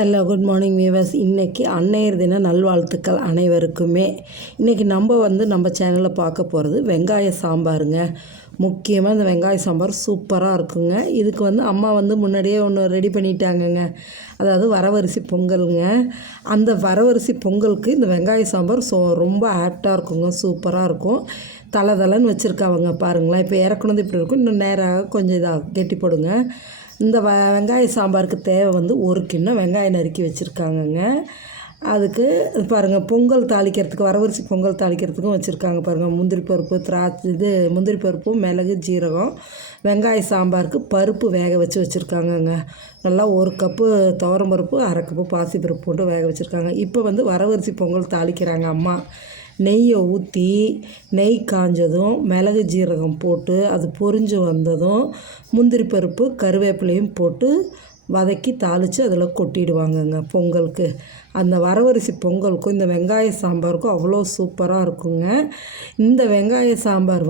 Hello, good morning viewers. இன்றைக்கி அன்னையர் தின நல்வாழ்த்துக்கள் அனைவருக்குமே. இன்றைக்கி நம்ம சேனலில் பார்க்க போகிறது வெங்காய சாம்பாருங்க. முக்கியமாக இந்த வெங்காய சாம்பார் சூப்பராக இருக்குங்க. இதுக்கு அம்மா முன்னாடியே ஒன்று ரெடி பண்ணிட்டாங்கங்க. அதாவது வரவரிசி பொங்கலுங்க. அந்த வரவரிசி பொங்கலுக்கு இந்த வெங்காய சாம்பார் ரொம்ப ஆப்டாக இருக்குங்க. சூப்பராக இருக்கும். தலை வச்சுருக்காங்க பாருங்களேன். இப்போ இறக்குனது இப்படி இருக்கும். இன்னும் நேராக கொஞ்சம் இதாக கெட்டி போடுங்க. இந்த வெங்காய சாம்பாருக்கு தேவை 1 கிண்ணம் வெங்காயம் நறுக்கி வச்சுருக்காங்கங்க. அதுக்கு பாருங்கள், பொங்கல் தாளிக்கிறதுக்கு வரவரிசி பொங்கல் தாளிக்கிறதுக்கும் வச்சுருக்காங்க பாருங்கள். முந்திரி பருப்பு, முந்திரி பருப்பு, மிளகு, ஜீரகம். வெங்காய சாம்பாருக்கு பருப்பு வேக வச்சுருக்காங்கங்க. நல்லா 1 கப்பு துவரம் பருப்பு, 1/2 கப்பு பாசிப்பருப்பு போட்டு வேக வச்சுருக்காங்க. இப்போ வரவரிசி பொங்கல் தாளிக்கிறாங்க அம்மா. நெய்யை ஊற்றி நெய் காஞ்சதும் மிளகு ஜீரகம் போட்டு அது பொரிஞ்சு வந்ததும் முந்திரி பருப்பு கருவேப்பிலையும் போட்டு வதக்கி தாளித்து அதில் கொட்டிடுவாங்கங்க பொங்கலுக்கு. அந்த வரவரிசி பொங்கலுக்கும் இந்த வெங்காய சாம்பாருக்கும் அவ்வளோ சூப்பராக இருக்குங்க. இந்த வெங்காய சாம்பார்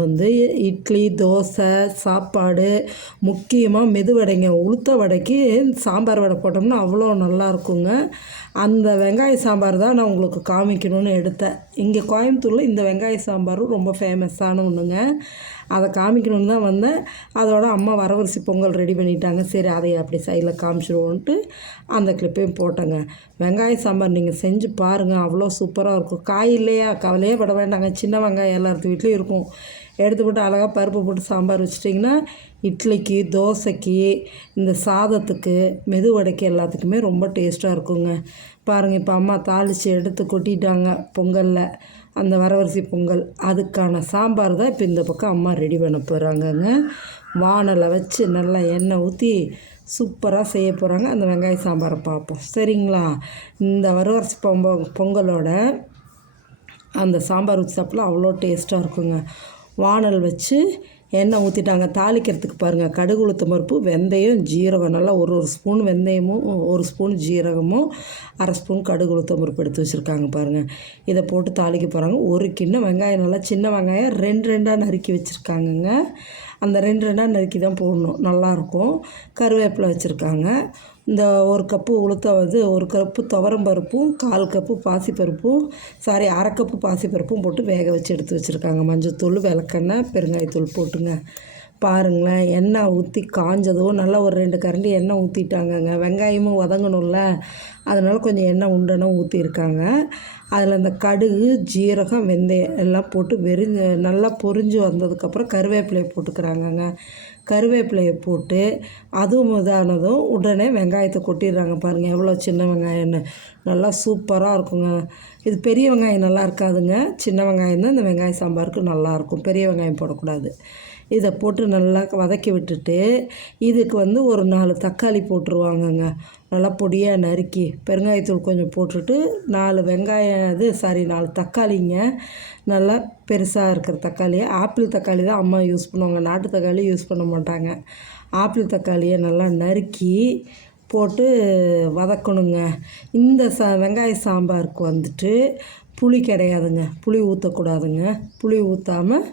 இட்லி, தோசை, சாப்பாடு, முக்கியமாக மெதுவடைங்க, உளுத்த வடைக்கு சாம்பார் வடை போட்டோம்னா அவ்வளோ நல்லாயிருக்குங்க. அந்த வெங்காய சாம்பார் தான் நான் உங்களுக்கு காமிக்கணும்னு எடுத்தேன். இங்கே கோயம்புத்தூரில் இந்த வெங்காய சாம்பாரும் ரொம்ப ஃபேமஸான ஒன்றுங்க. அதை காமிக்கணுன்னு தான் வந்தேன். அதோட அம்மா வரவரிசி பொங்கல் ரெடி பண்ணிட்டாங்க. சரி, அதை அப்படி சைடில் காமிச்சிடுவோன்ட்டு அந்த கிளிப்பையும் போட்டேங்க. வெங்காய சாம்பார் நீங்கள் செஞ்சு பாருங்கள், அவ்வளோ சூப்பராக இருக்கும். காய் இல்லையா, கவலையே பட வேண்டாங்க. சின்ன வெங்காயம் எல்லாத்து வீட்லேயும் இருக்கும். எடுத்து போட்டு அழகாக பருப்பு போட்டு சாம்பார் வச்சிட்டிங்கன்னா இட்லிக்கு, தோசைக்கு, இந்த சாதத்துக்கு, மெதுவடைக்கு எல்லாத்துக்குமே ரொம்ப டேஸ்ட்டாக இருக்குங்க. பாருங்கள், இப்போ அம்மா தாளித்து எடுத்து கொட்டிட்டாங்க பொங்கலில். அந்த வரவரிசி பொங்கல் அதுக்கான சாம்பார் தான் இப்போ இந்த பக்கம் அம்மா ரெடி பண்ண போகிறாங்கங்க. வானலை வச்சு நல்லா எண்ணெய் ஊற்றி சூப்பராக செய்ய போகிறாங்க. அந்த வெங்காய சாம்பாரை பார்ப்போம், சரிங்களா? இந்த வரவரிசி பொங்கலோட அந்த சாம்பார் ஊற்றி சாப்பிட்லாம் அவ்வளோ டேஸ்ட்டாக இருக்குங்க. வானல் வச்சு எண்ணெய் ஊற்றிட்டாங்க. தாளிக்கிறதுக்கு பாருங்கள், கடுகு, உளுத்தம் பருப்பு, வெந்தயம், ஜீரகம், நல்லா ஒரு ஸ்பூன் வெந்தயமும் 1 ஸ்பூன் ஜீரகமும் 1/2 ஸ்பூன் கடுகு, உளுத்தம் பருப்பு எடுத்து வச்சுருக்காங்க பாருங்கள். இதை போட்டு தாளிக்க போகிறாங்க. 1 கிண்ணம் வெங்காயம், நல்லா சின்ன வெங்காயம் 2 நறுக்கி வச்சுருக்காங்கங்க. அந்த 2 நறுக்கி தான் போடணும், நல்லாயிருக்கும். கருவேப்பிலை வச்சுருக்காங்க. இந்த 1 கப்பு 1 கப்பு துவரம் பருப்பும் 1/4 கப்பு பாசிப்பருப்பும் 1/2 கப்பு பாசிப்பருப்பும் போட்டு வேக வச்சு எடுத்து வச்சுருக்காங்க. மஞ்சள்தூள், விளக்கெண்ணெய், பெருங்காயத்தூள் போட்டுங்க. பாருங்களேன், எண்ணெய் ஊற்றி காஞ்சதும் நல்லா ஒரு 2 கரண்டி எண்ணெய் ஊற்றிட்டாங்கங்க. வெங்காயமும் வதங்கணும்ல, அதனால் கொஞ்சம் எண்ணெய் உண்டெண்ணெய் ஊற்றிருக்காங்க. அதில் இந்த கடுகு, ஜீரகம், வெந்தயம் எல்லாம் போட்டு நல்லா பொரிஞ்சு வந்ததுக்கப்புறம் கருவேப்பிலையை போட்டுக்கிறாங்கங்க. கருவேப்பிலையை போட்டு அதுவும் இதானதும் உடனே வெங்காயத்தை கொட்டிடுறாங்க. பாருங்கள், எவ்வளோ சின்ன வெங்காயம்னு. நல்லா சூப்பராக இருக்குங்க. இது பெரிய வெங்காயம் நல்லா இருக்காதுங்க. சின்ன வெங்காயம் தான் இந்த வெங்காய சாம்பாருக்கு நல்லாயிருக்கும். பெரிய வெங்காயம் போடக்கூடாது. இதை போட்டு நல்லா வதக்கி விட்டுட்டு இதுக்கு ஒரு 4 தக்காளி போட்டுருவாங்கங்க. நல்லா பொடியாக நறுக்கி பெருங்காயத்தூள் கொஞ்சம் போட்டுட்டு 4 தக்காளிங்க. நல்லா பெருசாக இருக்கிற தக்காளியை, ஆப்பிள் தக்காளி தான் அம்மா யூஸ் பண்ணுவாங்க. நாட்டு தக்காளி யூஸ் பண்ண மாட்டாங்க. ஆப்பிள் தக்காளியை நல்லா நறுக்கி போட்டு வதக்கணுங்க. இந்த வெங்காய சாம்பாருக்கு புளி கிடையாதுங்க. புளி ஊற்றக்கூடாதுங்க. புளி ஊற்றாமல்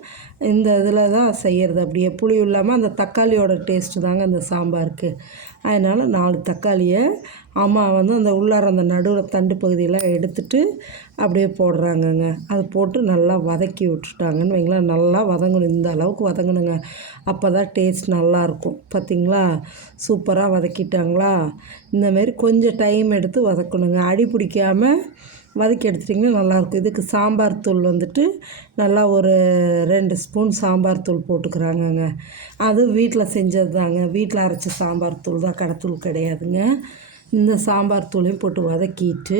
இந்த இதில் தான் செய்கிறது. அப்படியே புளி இல்லாமல் அந்த தக்காளியோட டேஸ்ட்டு தாங்க அந்த சாம்பாருக்கு. அதனால் 4 தக்காளியை அம்மா அந்த உள்ளார அந்த நடுவில் தண்டு பகுதியெல்லாம் எடுத்துட்டு அப்படியே போடுறாங்கங்க. அது போட்டு நல்லா வதக்கி விட்டுட்டாங்கன்னு வைங்களேன். நல்லா வதங்கணும், இந்த அளவுக்கு வதங்கணுங்க. அப்போ தான் டேஸ்ட் நல்லாயிருக்கும். பார்த்திங்களா, சூப்பராக வதக்கிட்டாங்களா? இந்தமாரி கொஞ்சம் டைம் எடுத்து வதக்கணுங்க. அடி பிடிக்காமல் வதக்கி எடுத்துட்டிங்கன்னா நல்லாயிருக்கும். இதுக்கு சாம்பார் தூள் நல்லா ஒரு 2 ஸ்பூன் சாம்பார் தூள் போட்டுக்கிறாங்கங்க. அது வீட்டில் செஞ்சது தாங்க. வீட்டில் அரைச்ச சாம்பார் தூள் தான், கடைத்தூள் கிடையாதுங்க. இந்த சாம்பார் தூளையும் போட்டு வதக்கிட்டு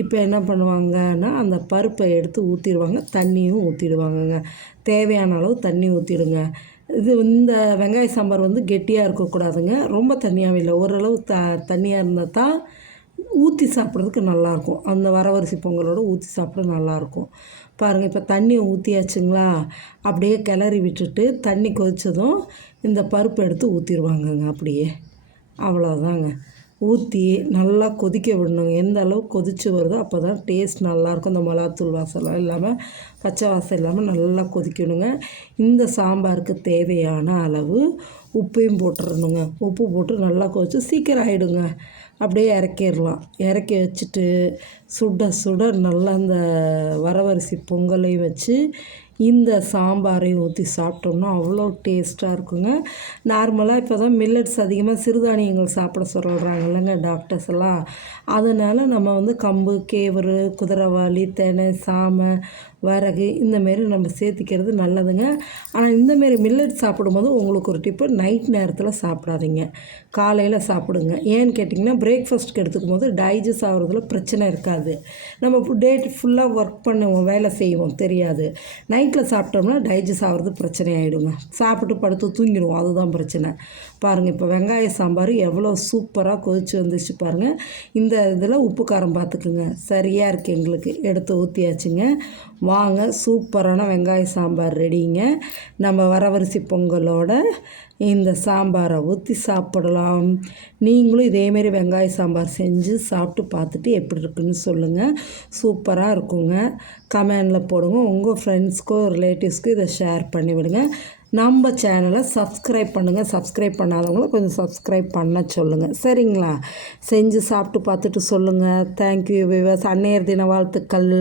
இப்போ என்ன பண்ணுவாங்கன்னா அந்த பருப்பை எடுத்து ஊற்றிடுவாங்க. தண்ணியும் ஊற்றிடுவாங்கங்க. தேவையான அளவு தண்ணி ஊற்றிடுங்க. இந்த வெங்காய சாம்பார் கெட்டியாக இருக்கக்கூடாதுங்க, ரொம்ப தண்ணியாகவும் இல்லை. ஓரளவு தண்ணியாக இருந்தால் தான் ஊற்றி சாப்பிட்றதுக்கு நல்லாயிருக்கும். அந்த வரவரிசி பொங்கலோடு ஊற்றி சாப்பிட நல்லாயிருக்கும். பாருங்கள், இப்போ தண்ணியை ஊற்றியாச்சுங்களா? அப்படியே கிளறி விட்டுட்டு தண்ணி கொதித்ததும் இந்த பருப்பு எடுத்து ஊற்றிடுவாங்கங்க. அப்படியே அவ்வளோதாங்க. ஊற்றி நல்லா கொதிக்க விடணுங்க. எந்த அளவுக்கு கொதித்து வருதோ அப்போ தான் டேஸ்ட் நல்லாயிருக்கும். இந்த மிளகாத்தூள் வாசலாம் இல்லாமல், பச்சை வாசம் இல்லாமல் நல்லா கொதிக்கணுங்க. இந்த சாம்பாருக்கு தேவையான அளவு உப்பையும் போட்டுறணுங்க. உப்பு போட்டு நல்லா கொதித்து சீக்கிரம் ஆகிடுங்க. அப்படியே இறக்கிடலாம். இறக்கி வச்சுட்டு சுட சுட நல்லா அந்த வரவரிசி பொங்கலையும் வச்சு இந்த சாம்பாரையும் ஊற்றி சாப்பிட்டோம்னா அவ்வளோ டேஸ்ட்டாக இருக்குங்க. நார்மலாக இப்போ தான் மில்லட்ஸ் அதிகமாக சிறுதானியங்கள் சாப்பிட சொல்கிறாங்க இல்லைங்க டாக்டர்ஸ் எல்லாம். அதனால் நம்ம வந்து கம்பு, கேவரு, குதிரைவாலி, தினை, சாமை, வரகு இந்தமாரி நம்ம சேர்த்திக்கிறது நல்லதுங்க. ஆனால் இந்தமாரி மில்லட் சாப்பிடும்போது உங்களுக்கு ஒரு டிப்பு, நைட் நேரத்தில் சாப்பிடாதீங்க, காலையில் சாப்பிடுங்க. ஏன்னு கேட்டிங்கன்னா பிரேக்ஃபாஸ்ட்டுக்கு எடுத்துக்கும் போது டைஜஸ்ட் ஆகிறதுல பிரச்சனை இருக்காது. நம்ம டேட் ஃபுல்லாக ஒர்க் பண்ணுவோம், வேலை செய்வோம், தெரியாது. நைட்டில் சாப்பிட்டோம்னா டைஜஸ்ட் ஆகிறது பிரச்சனை ஆகிடுங்க. சாப்பிட்டு படுத்து தூங்கிடுவோம், அதுதான் பிரச்சனை. பாருங்கள், இப்போ வெங்காய சாம்பார் எவ்வளோ சூப்பராக கொதிச்சு வந்துச்சு பாருங்கள். இந்த இதில் உப்பு காரம் பார்த்துக்குங்க, சரியாக இருக்குது எங்களுக்கு. எடுத்து ஊற்றியாச்சுங்க. வாங்க, சூப்பரான வெங்காய சாம்பார் ரெடிங்க. நம்ம வரவரிசி பொங்கலோட இந்த சாம்பாரை ஊற்றி சாப்பிடலாம். நீங்களும் இதேமாரி வெங்காய சாம்பார் செஞ்சு சாப்பிட்டு பார்த்துட்டு எப்படி இருக்குன்னு சொல்லுங்கள். சூப்பராக இருக்குங்க. கமெண்டில் போடுங்க. உங்கள் ஃப்ரெண்ட்ஸ்க்கோ ரிலேட்டிவ்ஸ்க்கோ இதை ஷேர் பண்ணிவிடுங்க. நம்ம சேனலை சப்ஸ்கிரைப் பண்ணுங்கள். சப்ஸ்கிரைப் பண்ணாதவங்கள கொஞ்சம் சப்ஸ்கிரைப் பண்ண சொல்லுங்கள், சரிங்களா? செஞ்சு சாப்பிட்டு பார்த்துட்டு சொல்லுங்கள். Thank you viewers. அன்னையர் தின வாழ்த்துக்கள்.